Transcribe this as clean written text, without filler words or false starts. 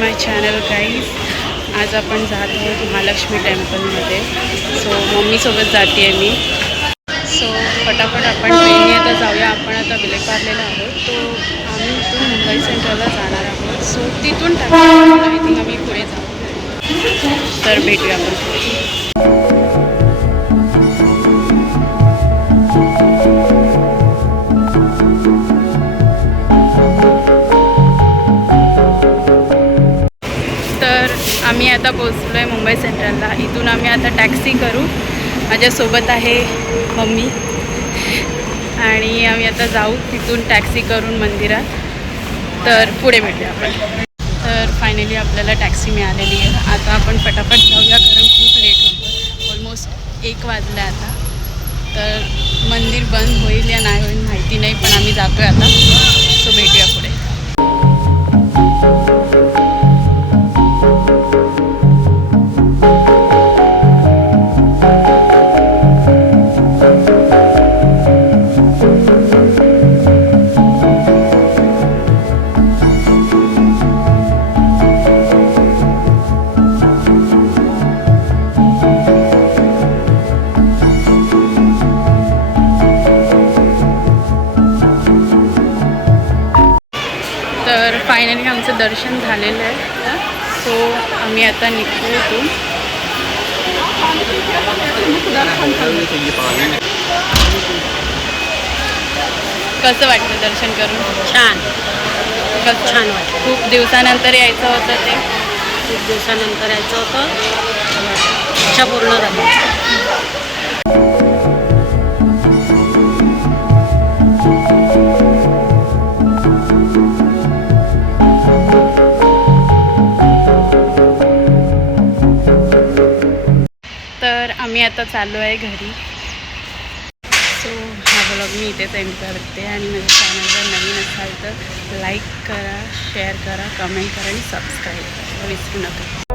माय channel guys. आज आपण जात आहोत महालक्ष्मी टेम्पलमध्ये. सो मम्मीसोबत जाते आहे मी. सो फटाफट आपण ट्रेनने आता जाऊया. आपण आता विलेपार्लेला आहोत. तो आम्ही इथून मुंबई सेंट्रलला जाणार आहोत. सो तिथून टाकून आय थिंक आम्ही पुढे जाऊ. तर भेटूया आपण पुढे. आम्ही आता पोचलो आहे मुंबई सेंट्रलला. इथून आम्ही आता टॅक्सी करू. माझ्यासोबत आहे मम्मी आणि आम्ही आता जाऊ तिथून टॅक्सी करून मंदिरात. तर पुढे भेटूया आपण. तर फायनली आपल्याला टॅक्सी मिळालेली आहे. आता आपण फटाफट जाऊया कारण खूप लेट होतं. ऑलमोस्ट 1 वाजलं आता. तर मंदिर बंद होईल या नाही होईल माहिती नाही, पण आम्ही जातो आहे आता. सो भेटूया पुढे. तर फायनली आमचं दर्शन झालेलं आहे. सो आम्ही आता निघतो इथून. कसं वाटतं दर्शन करून? छान. कसं छान वाटतं. खूप दिवसानंतर यायचं होतं ते. खूप दिवसानंतर यायचं होतं. इच्छा पूर्ण झाली. तर आम्ही आता चाललो आहे घरी. सो हा व्लॉग मी इथेच एंड करते आणि माझ्या चॅनल जर नवीन असाल तर लाईक करा, शेअर करा, कमेंट करा आणि सबस्क्राईब करा विसरू नका.